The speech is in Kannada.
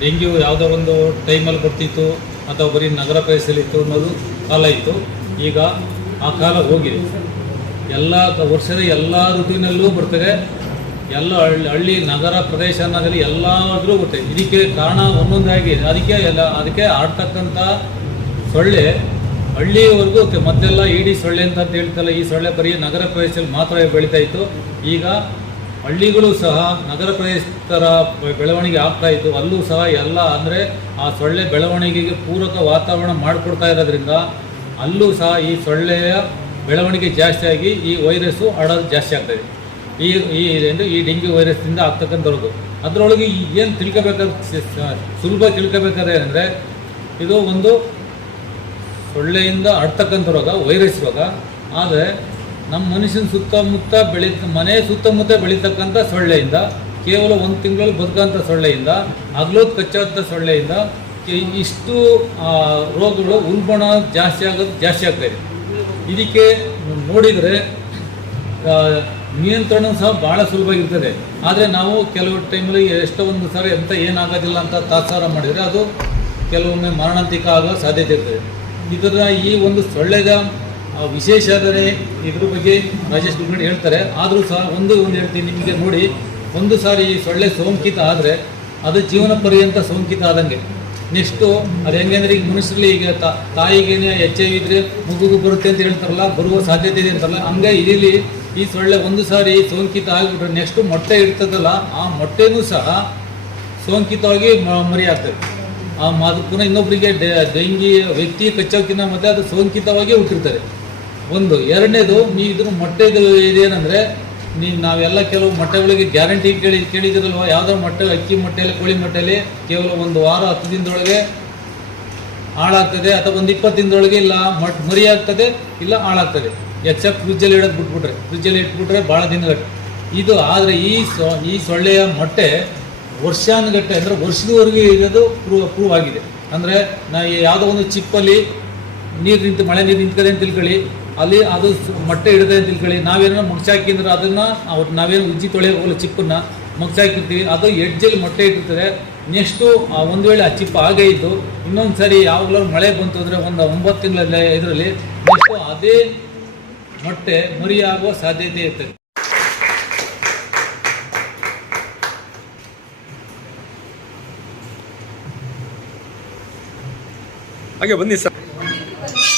ಡೆಂಗ್ಯೂ ಯಾವುದೋ ಒಂದು ಟೈಮಲ್ಲಿ ಬರ್ತಿತ್ತು ಅಥವಾ ಬರೀ ನಗರ ಪ್ರದೇಶದಲ್ಲಿ ಇತ್ತು ಅನ್ನೋದು ಕಾಲ ಇತ್ತು. ಈಗ ಆ ಕಾಲ ಹೋಗಿದೆ. ಎಲ್ಲ ವರ್ಷದ ಎಲ್ಲ ಋತುವಿನಲ್ಲೂ ಬರ್ತದೆ. ಎಲ್ಲ ಹಳ್ಳಿ ಹಳ್ಳಿ, ನಗರ ಪ್ರದೇಶ ಅನ್ನೋದ್ರಲ್ಲಿ ಎಲ್ಲಾದ್ರೂ ಬರ್ತದೆ. ಇದಕ್ಕೆ ಕಾರಣ ಒಂದೊಂದಾಗಿ ಅದಕ್ಕೆ ಎಲ್ಲ, ಅದಕ್ಕೆ ಆಡ್ತಕ್ಕಂಥ ಸೊಳ್ಳೆ, ಹಳ್ಳಿವರೆಗೂ ಮೊದಲೆಲ್ಲ ಇಡೀ ಸೊಳ್ಳೆ ಅಂತ ಹೇಳ್ತಲ್ಲ, ಈ ಸೊಳ್ಳೆ ಬರೀ ನಗರ ಪ್ರದೇಶದಲ್ಲಿ ಮಾತ್ರ ಬೆಳೀತಾ ಇತ್ತು. ಈಗ ಹಳ್ಳಿಗಳು ಸಹ ನಗರ ಪ್ರದೇಶರ ಬೆಳವಣಿಗೆ ಆಗ್ತಾ ಇತ್ತು. ಅಲ್ಲೂ ಸಹ ಎಲ್ಲ ಅಂದರೆ ಆ ಸೊಳ್ಳೆ ಬೆಳವಣಿಗೆಗೆ ಪೂರಕ ವಾತಾವರಣ ಮಾಡಿಕೊಡ್ತಾ ಇರೋದ್ರಿಂದ ಅಲ್ಲೂ ಸಹ ಈ ಸೊಳ್ಳೆಯ ಬೆಳವಣಿಗೆ ಜಾಸ್ತಿಯಾಗಿ ಈ ವೈರಸ್ಸು ಹರಡೋದು ಜಾಸ್ತಿ ಆಗ್ತಾಯಿದೆ ಈ ಈ ಏನು ಈ ಡೆಂಗ್ಯೂ ವೈರಸ್ನಿಂದ ಆಗ್ತಕ್ಕಂಥವ್ರದ್ದು ಅದರೊಳಗೆ ಏನು ಸ- ಸುಲಭ ತಿಳ್ಕೊಬೇಕಾದ್ರೆ ಅಂದರೆ ಇದು ಒಂದು ಸೊಳ್ಳೆಯಿಂದ ಹರಡ್ತಕ್ಕಂಥ ರೋಗ, ವೈರಸ್ ರೋಗ. ಆದರೆ ನಮ್ಮ ಮನುಷ್ಯನ ಸುತ್ತಮುತ್ತ ಬೆಳಿ, ಮನೆ ಸುತ್ತಮುತ್ತ ಬೆಳೀತಕ್ಕಂಥ ಸೊಳ್ಳೆಯಿಂದ, ಕೇವಲ ಒಂದು ತಿಂಗಳಲ್ಲಿ ಬದುಕಂಥ ಸೊಳ್ಳೆಯಿಂದ ಹಗಲೊತ್ತು ಕಚ್ಚೋಂಥ ಸೊಳ್ಳೆಯಿಂದ ಇಷ್ಟು ರೋಗಗಳು ಉಲ್ಬಣ ಜಾಸ್ತಿ ಆಗೋದು ಜಾಸ್ತಿ ಆಗ್ತಾ ಇದೆ. ಇದಕ್ಕೆ ನೋಡಿದರೆ ನಿಯಂತ್ರಣ ಸಹ ಭಾಳ ಸುಲಭವಾಗಿರ್ತದೆ ಆದರೆ ನಾವು ಕೆಲವು ಟೈಮಲ್ಲಿ ಎಷ್ಟೋ ಒಂದು ಸಾರಿ ಎಂತ ಏನಾಗೋದಿಲ್ಲ ಅಂತ ತಾತ್ಸಾರ ಮಾಡಿದರೆ ಅದು ಕೆಲವೊಮ್ಮೆ ಮರಣಾಂತಿಕ ಆಗೋ ಸಾಧ್ಯತೆ ಇರ್ತದೆ. ಇದರ ಈ ಒಂದು ಸೊಳ್ಳೆದ ವಿಶೇಷ ಆದರೆ ಇದ್ರ ಬಗ್ಗೆ ರಾಜೇಶ್ ಕುಲಕರ್ಣಿ ಹೇಳ್ತಾರೆ. ಆದರೂ ಸಹ ಒಂದು ಒಂದು ಹೇಳ್ತೀನಿ ನಿಮಗೆ ನೋಡಿ. ಒಂದು ಸಾರಿ ಸೊಳ್ಳೆ ಸೋಂಕಿತ ಆದರೆ ಅದು ಜೀವನ ಪರ್ಯಂತ ಸೋಂಕಿತ ಆದಂಗೆ. ನೆಕ್ಸ್ಟು ಅದು ಹೆಂಗೆ ಅಂದರೆ ಈಗ ಮನುಷ್ಯರಲ್ಲಿ ಈಗ ತಾಯಿಗೇನೆ ಎಚ್ ಐ ಇದ್ರೆ ಮಗುಗೂ ಬರುತ್ತೆ ಅಂತ ಹೇಳ್ತಾರಲ್ಲ, ಬರುವ ಸಾಧ್ಯತೆ ಇದೆ ಅಂತಾರಲ್ಲ. ಹಂಗೆ ಇಲ್ಲಿ ಈ ಸೊಳ್ಳೆ ಒಂದು ಸಾರಿ ಸೋಂಕಿತ ಆಗಿಬಿಟ್ರೆ ನೆಕ್ಸ್ಟು ಮೊಟ್ಟೆ ಇರ್ತದಲ್ಲ, ಆ ಮೊಟ್ಟೆನೂ ಸಹ ಸೋಂಕಿತವಾಗಿ ಮರಿ ಆಗ್ತದೆ ಆ ಅದು ಪುನಃ ಇನ್ನೊಬ್ಬರಿಗೆ ಡೆಂಗಿ ವ್ಯಕ್ತಿ ಕಚ್ಚೋಕ್ಕಿಂತ ಮತ್ತೆ ಅದು ಸೋಂಕಿತವಾಗಿ ಹುಟ್ಟಿರ್ತದೆ. ಒಂದು, ಎರಡನೇದು ನೀವು ಇದ್ರ ಮೊಟ್ಟೆದು ಇದೇನಂದರೆ ನೀವು ನಾವೆಲ್ಲ ಕೆಲವು ಮೊಟ್ಟೆಗಳಿಗೆ ಗ್ಯಾರಂಟಿ ಕೇಳಿ, ಕೇಳಿದಿರಲ್ವ? ಯಾವುದೋ ಮೊಟ್ಟೆ, ಅಕ್ಕಿ ಮೊಟ್ಟೆಯಲ್ಲಿ ಕೋಳಿ ಮೊಟ್ಟೆಯಲ್ಲಿ ಕೇವಲ ಒಂದು ವಾರ, ಹತ್ತು ದಿನದೊಳಗೆ ಹಾಳಾಗ್ತದೆ ಅಥವಾ ಒಂದು ಇಪ್ಪತ್ತು ದಿನದೊಳಗೆ ಇಲ್ಲ, ಮೊಟ್ ಮರಿ ಆಗ್ತದೆ ಇಲ್ಲ ಹಾಳಾಗ್ತದೆ. ಎಕ್ಸೆಪ್ಟ್ ಫ್ರಿಜ್ಜಲ್ಲಿ ಇಡೋದು ಬಿಟ್ಬಿಟ್ರೆ. ಫ್ರಿಜ್ಜಲ್ಲಿ ಇಟ್ಬಿಟ್ರೆ ಭಾಳ ದಿನಗಟ್ಟೆ ಇದು ಆದರೆ ಈ ಸೊ, ಈ ಸೊಳ್ಳೆಯ ಮೊಟ್ಟೆ ವರ್ಷಾನುಗಟ್ಟೆ ಅಂದರೆ ವರ್ಷದವರೆಗೂ ಇರೋದು ಪ್ರೂವ್ ಪ್ರೂವ್ ಆಗಿದೆ. ಅಂದರೆ ನಾ ಯಾವುದೋ ಒಂದು ಚಿಪ್ಪಲ್ಲಿ ನೀರು ನಿಂತು ಮಳೆ ನೀರು ನಿಂತ್ಕದೆ ಅಂತ ತಿಳ್ಕೊಳ್ಳಿ. ಅಲ್ಲಿ ಅದು ಮೊಟ್ಟೆ ಇಡದೆ ಅಂತ ತಿಳ್ಕೊಳ್ಳಿ. ನಾವೇನೋ ಮುಗ್ಸಾಕಿದ್ರೆ ಅದನ್ನ ಅವ್ರು ನಾವೇನು ಉಜ್ಜಿ ತೊಳೆಯೋ ಹೋಗಲ್ಲ ಚಿಪ್ಪನ್ನ ಮುಗ್ಸಾಕಿರ್ತೀವಿ. ಅದು ಎಡ್ಜಲ್ಲಿ ಮೊಟ್ಟೆ ಇಟ್ಟಿರ್ತಾರೆ. ನೆಕ್ಸ್ಟು ಒಂದು ವೇಳೆ ಆ ಚಿಪ್ಪ ಆಗೇ ಇದ್ದು ಇನ್ನೊಂದು ಸಾರಿ ಯಾವಾಗಲೂ ಮಳೆ ಬಂತು ಅಂದರೆ ಒಂದು ಒಂಬತ್ತು ತಿಂಗಳಲ್ಲಿ ಇದರಲ್ಲಿ ನೆಕ್ಸ್ಟು ಅದೇ ಮೊಟ್ಟೆ ಮರಿಯಾಗುವ ಸಾಧ್ಯತೆ ಇರ್ತದೆ. ಹಾಗೆ ಬನ್ನಿ ಸರ್. Thank you.